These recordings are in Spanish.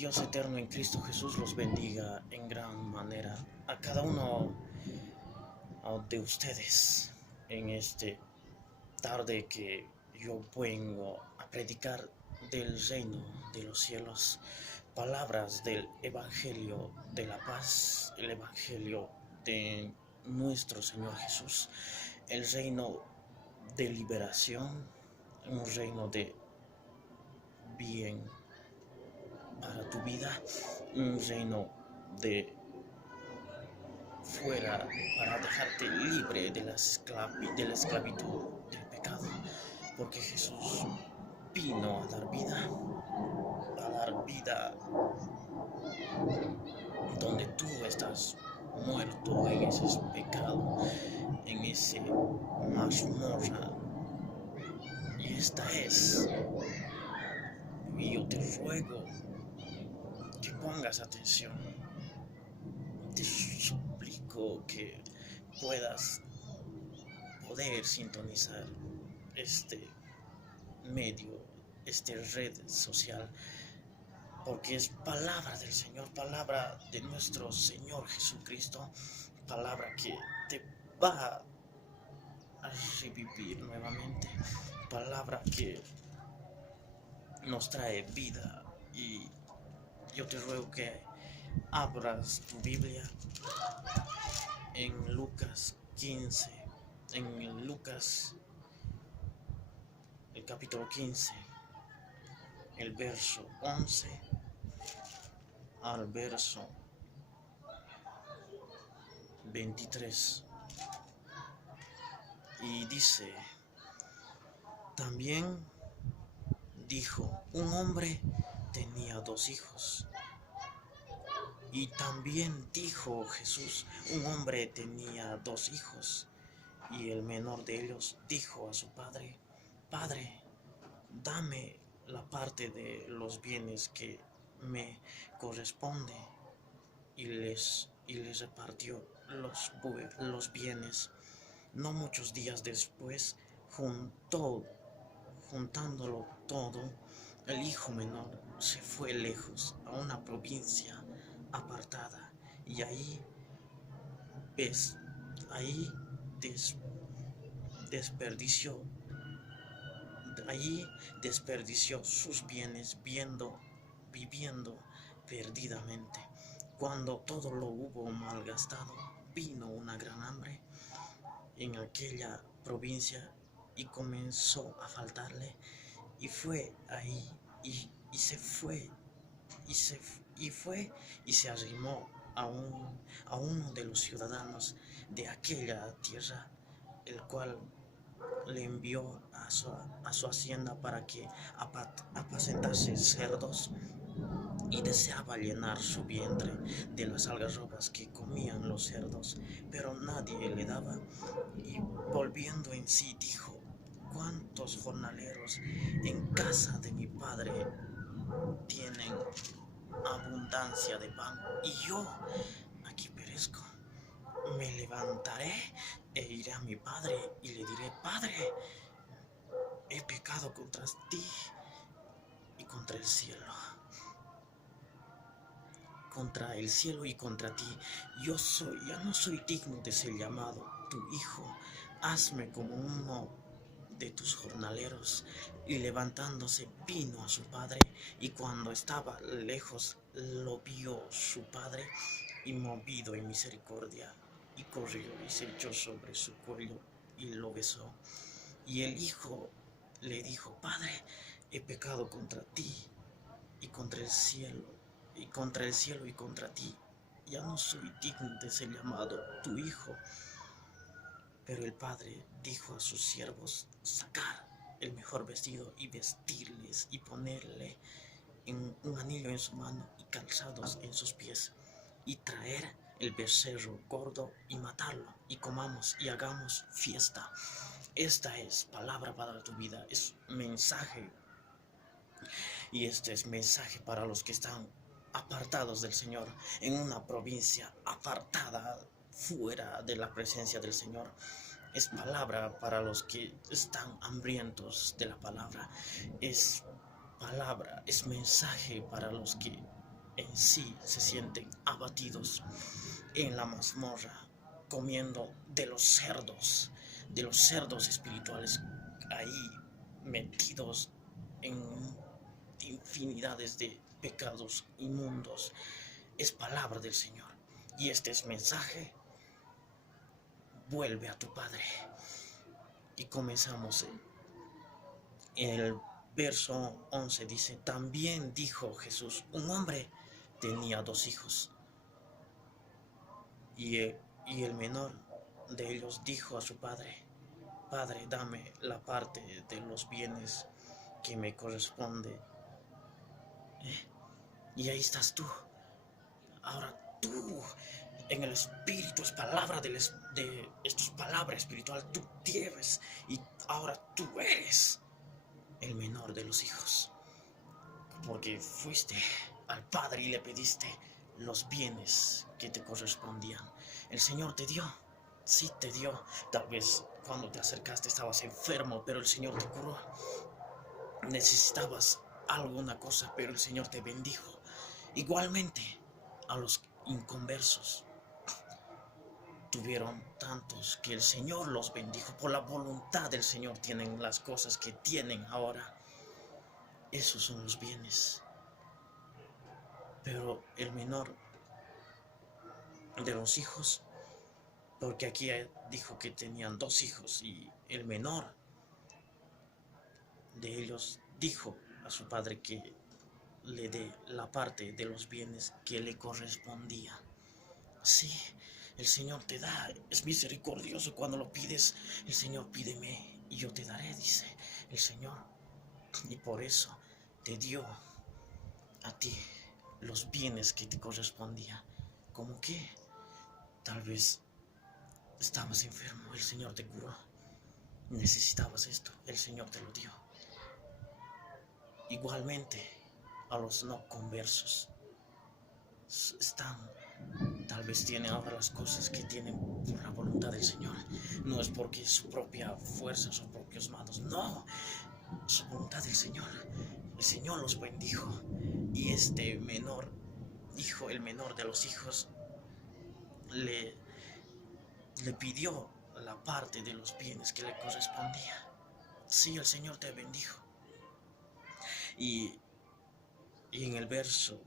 Dios eterno en Cristo Jesús los bendiga en gran manera a cada uno de ustedes en este tarde que yo vengo a predicar del reino de los cielos, palabras del Evangelio de la paz, el Evangelio de nuestro Señor Jesús, el reino de liberación, un reino de bien para tu vida, un reino de fuera para dejarte libre de la esclavitud del pecado, porque Jesús vino a dar vida donde tú estás muerto en ese pecado, en ese mazmorra. Y y yo te ruego que pongas atención, te suplico que puedas poder sintonizar este medio, esta red social, porque es palabra del Señor, palabra de nuestro Señor Jesucristo, palabra que te va a revivir nuevamente, palabra que nos trae vida. Y yo te ruego que abras tu Biblia en Lucas 15, en Lucas el capítulo 15, el verso 11 al verso 23. Y dice: también dijo, un hombre tenía 2 hijos. Y también dijo Jesús, un hombre tenía 2 hijos. Y el menor de ellos dijo a su padre: Padre, dame la parte de los bienes que me corresponde. Y les repartió los bienes. No muchos días después, juntándolo todo, el hijo menor se fue lejos a una provincia apartada, y ahí desperdició sus bienes viviendo perdidamente. Cuando todo lo hubo malgastado, vino una gran hambre en aquella provincia y comenzó a faltarle, y fue ahí y se arrimó a uno de los ciudadanos de aquella tierra, el cual le envió a su hacienda para que apacentase cerdos, y deseaba llenar su vientre de las algarrobas que comían los cerdos, pero nadie le daba. Y volviendo en sí dijo: ¿cuántos jornaleros en casa de mi padre tienen abundancia de pan, y yo aquí perezco? Me levantaré e iré a mi padre y le diré: Padre, he pecado contra ti y contra el cielo y contra ti. Ya no soy digno de ser llamado tu hijo. Hazme como uno de tus jornaleros. Y levantándose vino a su padre, y cuando estaba lejos lo vio su padre, y movido en misericordia, y corrió y se echó sobre su cuello y lo besó. Y el hijo le dijo: Padre, he pecado contra ti y contra el cielo y contra ti. Ya no soy digno de ser llamado tu hijo. Pero el padre dijo a sus siervos: sacar el mejor vestido y vestirles, y ponerle un anillo en su mano y calzados en sus pies, y traer el becerro gordo y matarlo, y comamos y hagamos fiesta. Esta es palabra para tu vida, es mensaje. Y este es mensaje para los que están apartados del Señor, en una provincia apartada, fuera de la presencia del Señor. Es palabra para los que están hambrientos de la palabra. Es palabra, es mensaje para los que en sí se sienten abatidos en la mazmorra, comiendo de los cerdos espirituales, ahí metidos en infinidades de pecados inmundos. Es palabra del Señor. Y este es mensaje. Vuelve a tu Padre. Y comenzamos en el verso 11. Dice: también dijo Jesús, un hombre tenía 2 hijos. Y el menor de ellos dijo a su padre: Padre, dame la parte de los bienes que me corresponde. Y ahí estás tú. Ahora tú, en el Espíritu, es palabra de esto es palabra espiritual. Tú tienes, y ahora tú eres el menor de los hijos. Porque fuiste al Padre y le pediste los bienes que te correspondían. El Señor te dio, sí te dio. Tal vez cuando te acercaste estabas enfermo, pero el Señor te curó. Necesitabas alguna cosa, pero el Señor te bendijo. Igualmente a los inconversos. Tuvieron tantos que el Señor los bendijo. Por la voluntad del Señor tienen las cosas que tienen ahora. Esos son los bienes. Pero el menor de los hijos, porque aquí dijo que tenían 2 hijos, y el menor de ellos dijo a su padre que le dé la parte de los bienes que le correspondía. Sí, el Señor te da, es misericordioso cuando lo pides. El Señor: pídeme y yo te daré, dice el Señor. Y por eso te dio a ti los bienes que te correspondían. Como que tal vez estabas enfermo, el Señor te curó. Necesitabas esto, el Señor te lo dio. Igualmente a los no conversos. Tal vez tienen ahora las cosas que tienen por la voluntad del Señor. No es porque su propia fuerza, sus propios manos. No, su voluntad del Señor. El Señor los bendijo. Y este menor hijo, el menor de los hijos, le pidió la parte de los bienes que le correspondía. Sí, el Señor te bendijo. Y en el verso,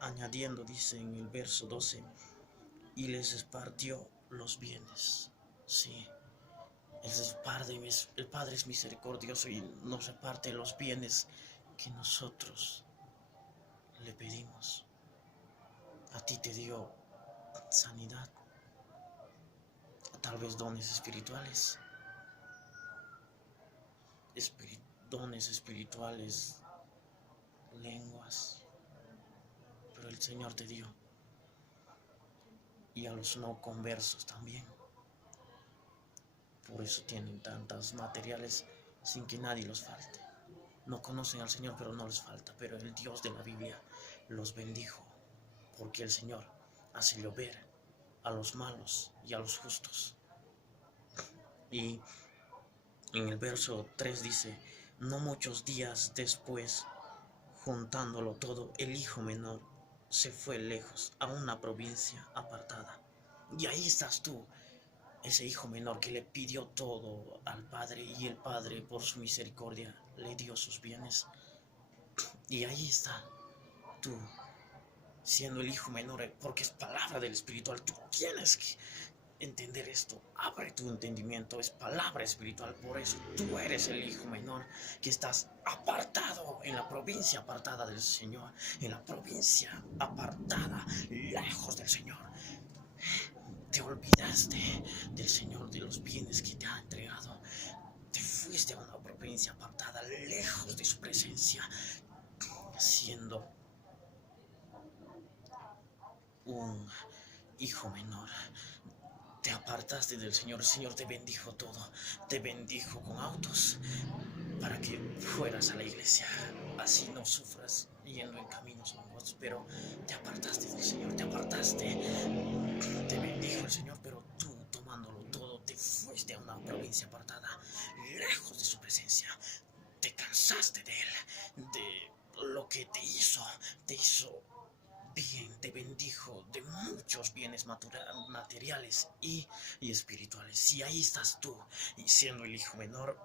añadiendo, dice en el verso 12: y les espartió los bienes. Sí, el Padre es misericordioso y nos reparte los bienes que nosotros le pedimos. A ti te dio sanidad, tal vez dones espirituales, dones espirituales, lenguas, pero el Señor te dio. Y a los no conversos también. Por eso tienen tantos materiales sin que nadie los falte. No conocen al Señor, pero no les falta. Pero el Dios de la Biblia los bendijo, porque el Señor hace llover a los malos y a los justos. Y en el verso 3 dice: no muchos días después, juntándolo todo, el hijo menor se fue lejos, a una provincia apartada. Y ahí estás tú, ese hijo menor que le pidió todo al Padre, y el Padre, por su misericordia, le dio sus bienes. Y ahí está tú, siendo el hijo menor, porque es palabra del espiritual. Tú tienes que entender esto. Abre tu entendimiento, es palabra espiritual. Por eso tú eres el hijo menor, que estás apartado en la provincia apartada del Señor, en la provincia apartada, lejos del Señor. Te olvidaste del Señor, de los bienes que te ha entregado. Te fuiste a una provincia apartada, lejos de su presencia, siendo un hijo menor. Te apartaste del Señor. El Señor te bendijo todo. Te bendijo con autos para que fueras a la iglesia. Así no sufras yendo en caminos angostos. Pero te apartaste del Señor. Te apartaste. Te bendijo el Señor, pero tú, tomándolo todo, te fuiste a una provincia apartada, lejos de su presencia. Te cansaste de Él, de lo que te hizo bien, te bendijo de muchos bienes materiales y espirituales. Y ahí estás tú, y siendo el hijo menor,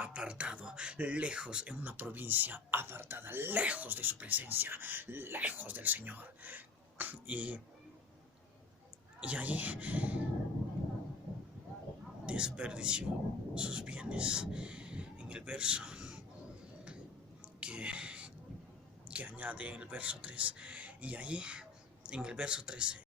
apartado, lejos, en una provincia apartada, lejos de su presencia, lejos del Señor. Y ahí desperdició sus bienes en el verso que, que añade en el verso 3. Y ahí, en el verso 13,